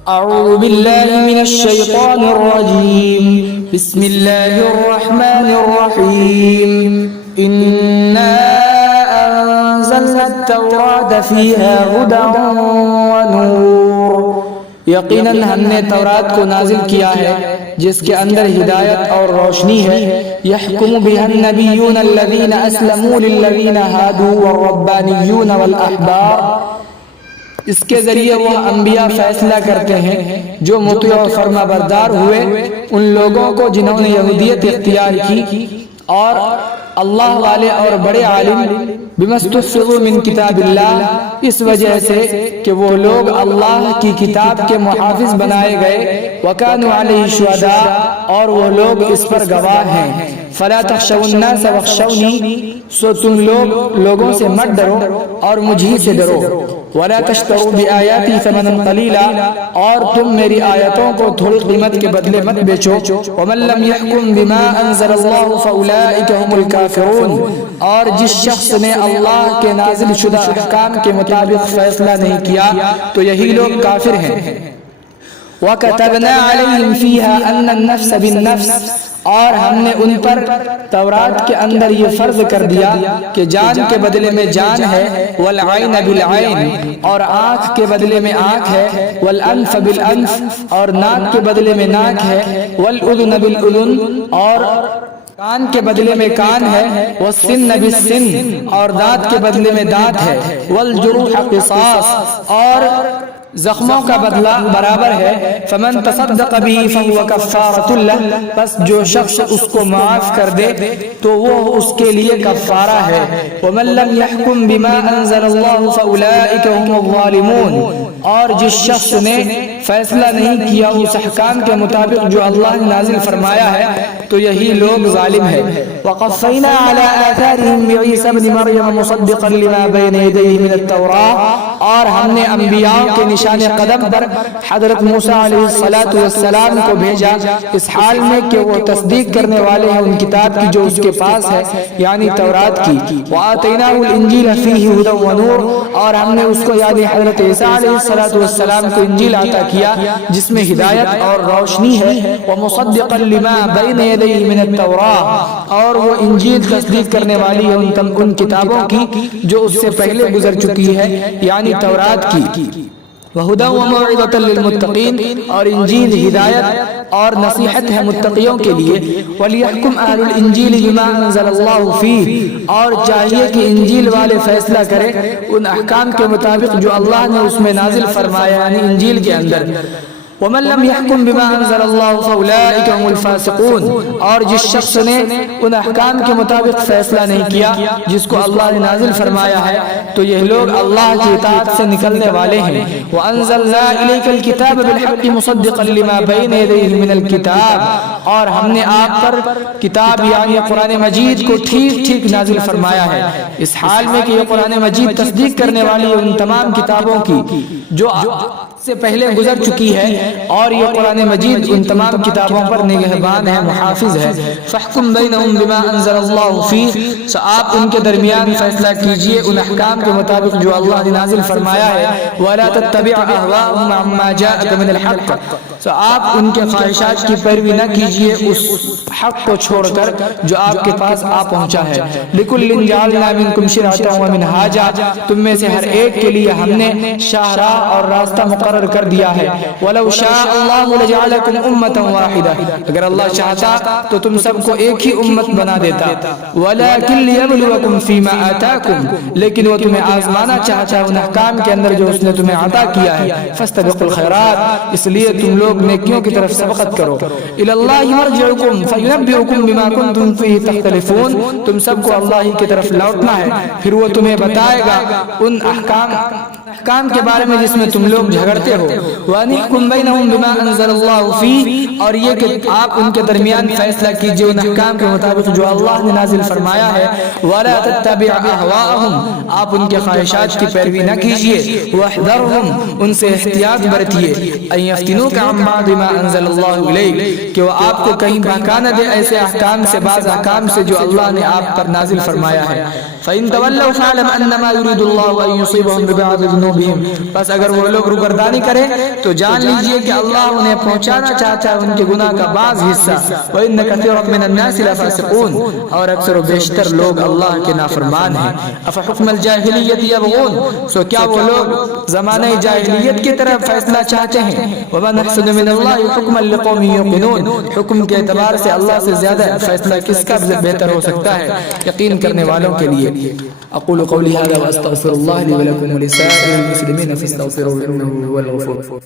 أعوذ بالله من الشيطان الرجيم بسم الله الرحمن الرحيم إنا أنزلنا التوراة فيها هدى ونور یقیناً ہم نے تورات کو نازل کیا ہے جس کے اندر ہدایت اور روشنی ہے یحکم بها النبیون الذین اسلموا للذین هادوا والربانیون والاحبار اس کے ذریعے وہ انبیاء فیصلہ کرتے ہیں جو مطیع و فرما بردار ہوئے ان لوگوں کو جنہوں نے یہودیت اختیار کی اور اللہ والے اور بڑے عالم بما استحفظوا من کتاب اللہ اس وجہ سے کہ وہ لوگ اللہ کی کتاب کے محافظ بنائے گئے وکانوا علیہ شہداء اور وہ لوگ اس پر گواہ ہیں فلا تخشوا الناس واخشونی سو تم لوگوں سے مت ڈرو اور مجھ سے ڈرو ولا تشتروا بآیاتی ثمنا قلیلا اور تم میری آیتوں کو تھوڑی قیمت کے بدلے مت بیچو ومن لم يحكم بما انزل اللہ فاولئک هم الکافرون اور جس شخص نے اللہ کے نازل شدہ احکام کے مطابق فیصلہ نہیں کیا تو یہی لوگ کافر ہیں وَكَتَبْنَا عَلَيْهِمْ فِيهَا أَنَّ النَّفْسَ بِالنَّفْسِ اور ہم نے ان پر تورات کے اندر یہ فرض کر دیا کہ جان کے بدلے میں جان ہے والعین بالعین اور آنکھ کے بدلے میں آنکھ ہے والانف بالانف اور ناک کے بدلے میں ناک ہے والاذن بالاذن اور کان کے بدلے میں کان ہے والسن بالسن اور دانت کے بدلے میں دانت ہے والجروح قصاص اور زخموں کا بدلہ برابر ہے فمن تصدق به فهو كفارۃ له پس جو شخص اس کو معاف کر دے تو وہ اس کے لیے کفارہ ہے ومن لم يحكم بما انزل الله فاولئك هم الظالمون اور جس شخص نے فیصلہ نہیں کیا اس احکام کے مطابق جو اللہ نے نازل فرمایا ہے تو یہی لوگ ظالم ہیں وقفینا على آثارهم بعیسی ابن مریم مصدقا لما بین یدیہ من التوراۃ اور ہم نے انبیاء کے نشان قدم پر حضرت موسیٰ علیہ السلام کو بھیجا اس حال میں کہ وہ تصدیق کرنے والے ہیں ان کتاب کی جو اس کے پاس ہے یعنی تورات کی وآتیناہ الانجیل فیہ ھدی ونور اور ہم نے اس کو یعنی حضرت عیسیٰ علیہ السلام کو انجیل عطا کیا جس میں ہدایت اور روشنی ہے ومصدقا لما بین یدیہ من التوراۃ اور وہ انجیل تصدیق کرنے والی ہے ان کتابوں کی جو اس سے پہلے گزر چکی ہے یعنی تورات کی وہدی وموعظۃ للمتقین اور انجیل ہدایت اور نصیحت ہے متقیوں کے لیے ولیحکم اہل الانجیل بما انزل اللہ فیہ اور چاہیے کہ انجیل والے فیصلہ کریں ان احکام کے مطابق جو اللہ نے اس میں نازل فرمایا یعنی انجیل کے اندر ومن لم يحكم بما انزل الله فاولئك هم الفاسقون اور جس شخص نے ان احکام کے مطابق فیصلہ نہیں کیا جس کو اللہ نے نازل فرمایا ہے تو یہ لوگ اللہ کی اطاعت سے نکلنے والے ہیں وانزلنا الیک الکتاب بالحق مصدقا لما بین یدیہ من الکتاب اور ہم نے آپ پر کتاب یعنی قرآن مجید کو ٹھیک ٹھیک نازل فرمایا ہے اس حال میں کہ یہ قرآن مجید تصدیق کرنے والی ان تمام کتابوں کی جو سے پہلے گزر چکی ہے اور یہ قرآن مجید ان تمام کتابوں پر نگہبان ہے محافظ ہے فاحکم بینہم بما انزل اللہ فیہ سو آپ ان کے درمیان فیصلہ کیجئے ان احکام کے مطابق جو اللہ نے نازل فرمایا ہے ولا تتبع اہواءہم عما جاءک من الحق سو آپ ان کے خواہشات کی پیروی نہ کیجئے اس حق کو چھوڑ کر جو آپ کے پاس آ پہنچا ہے لکل جعلنا منکم شرعۃ ومنہاجا تم میں سے ہر ایک کے لیے ہم نے شاہراہ اور راستہ مقرر کر دیا ہے ولو شاء اللہ لجعلکم امۃ واحدہ اگر اللہ چاہتا تو تم سب کو ایک ہی امت بنا دیتا ولکن لیبلوکم فیما آتاکم لیکن وہ تمہیں آزمانا چاہتا ہے ان احکام کے اندر جو اس نے تمہیں عطا کیا ہے فاستبقوا الخیرات اس لیے تم لوگ نیکیوں کی طرف سبقت کرو الی اللہ مرجعکم فینبئکم بما کنتم فیہ تختلفون تم سب کو اللہ ہی کی طرف لوٹنا ہے پھر وہ تمہیں بتائے گا ان احکام کے بارے میں جس میں تم لوگ جھگڑتے ہو وَأَنِحْكُمْ بَيْنَهُمْ بِمَا أَنزَلَ اللَّهُ فِيهِ اور یہ کہ آپ ان کے درمیان فیصلہ کیجئے ان احکام کے مطابق جو اللہ نے نازل فرمایا ہے وَلَا تَتَّبِعْ أَهْوَاءَهُمْ آپ ان کے خواہشات کی پیروی نہ کیجئے وَاحْذَرْهُمْ ان سے احتیاط برتیے أَن يَفْتِنُوكَ عَن عن بعض ما انزل اللہ الیک، کہ وہ آپ کو کہیں بہکا نہ دے ایسے احکام سے، بعض احکام سے جو اللہ نے آپ پر نازل فرمایا ہے۔ فَإِن تَوَلَّوْا فَاعْلَمْ أَنَّمَا يُرِيدُ اللَّهُ أَن يُصِيبَهُم بِبَعْضِ ذُنُوبِهِمْ، بس اگر وہ لوگ روگردانی کریں تو جان لیجئے کہ اللہ انہیں پہنچانا چاہتا ہے ان کے گناہ کا بعض حصہ۔ وَإِنَّ كَثِيرًا مِّنَ النَّاسِ لَفَاسِقُونَ، اور اکثر و بیشتر لوگ اللہ کے نافرمان ہیں۔ أَفَحُكْمَ الْجَاهِلِيَّةِ يَبْغُونَ، سو کیا وہ لوگ زمانہ جاہلیت کی طرف فیصلہ چاہتے ہیں؟ وَمَنْ أَحْسَنُ مِنَ اللَّهِ حُكْمًا لِقَوْمٍ يُوقِنُونَ، حکم کے اعتبار سے اللہ سے زیادہ فیصلہ کس کا بہتر ہو سکتا ہے؟ یقین کرنے والوں کے لیے۔ اقول قولی هذا واستغفر الله لي ولكم ولسائر المسلمين فاستغفروه انه هو الغفور